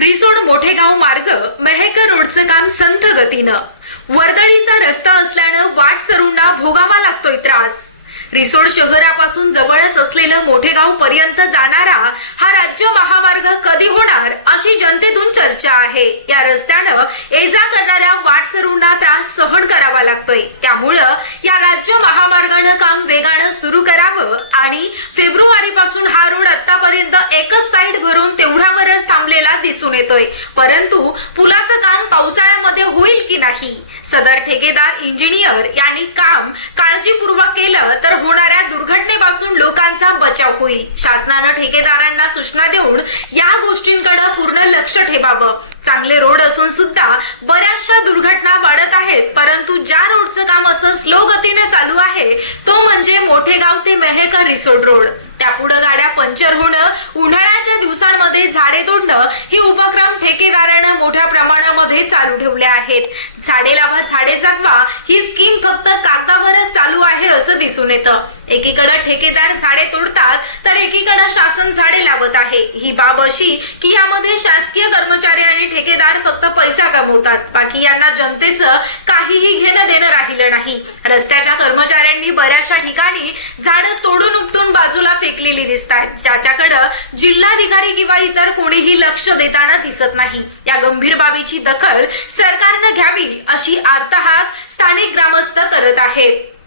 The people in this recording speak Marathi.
रिसोड मोठेगाव मार्ग मेहकर रोडचं काम संथ गतीनं. वर्दळीचा रस्ता असल्यानं वाट सरुंडा भोगावा लागतोय त्रास. रिसोड शहरापासून जवळच असलेलं मोठेगाव पर्यंत जाणारा हा राज्य महामार्ग कधी होणार अशी जनतेतून चर्चा आहे. या रस्त्यानं ये जा करणाऱ्या वाटसरुंडा त्रास सहन करावा लागतोय. त्यामुळं या राज्य महामार्गानं काम वेगानं सुरू करावं आणि फेब्रुवारी पासून हा रोड आतापर्यंत एकच साईड भरून दिसून येतोय. परंतु पुलाचं काम पावसाळ्यामध्ये होईल की नाही? सदर ठेकेदार इंजिनियर यांनी काम काळजीपूर्वक केलं तर होणाऱ्या दुर्घटनेपासून लोकांचा बचाव होईल. शासनानं ठेकेदारांना सूचना देऊन या गोष्टींकडे पूर्ण लक्ष ठेवावं. चांगले रोड असून सुद्धा बऱ्याचशा दुर्घटना वाढत आहेत. परंतु ज्या रोडचं काम असं स्लो गतीने चालू आहे तो म्हणजे मोठेगाव ते मेहेकर रिसोर्ट रोड. त्यापुढं गाड्या पंक्चर होणं उन्हाळ्याच्या दिवसांमध्ये झाडे तोडणं ही उपक्रम ठेकेदारानं मोठ्या प्रमाणामध्ये चालू ठेवले आहेत. झाडे लावा झाडे जगवा ही स्कीम फक्त कागदावरच चालू आहे असं दिसून येतं. एकीकडे ठेकेदार झाडे तोडतात तर एकीकडे शासन झाडे लावत आहे. ही बाब अशी की यामध्ये शासकीय कर्मचारी आणि ठेकेदार फक्त पैसा कमवतात बाकी यांना जनतेचं काहीही घेणं देणं राहिलं नाही. रस्त्याच्या कर्मचाऱ्यांनी बऱ्याचशा ठिकाणी झाडं तोडून उपटून बाजूला दिसतात ज्याच्याकडं जिल्हाधिकारी किंवा इतर कोणीही लक्ष देताना दिसत नाही. या गंभीर बाबीची दखल सरकारनं घ्यावी अशी आर्तहाक स्थानिक ग्रामस्थ करत आहेत.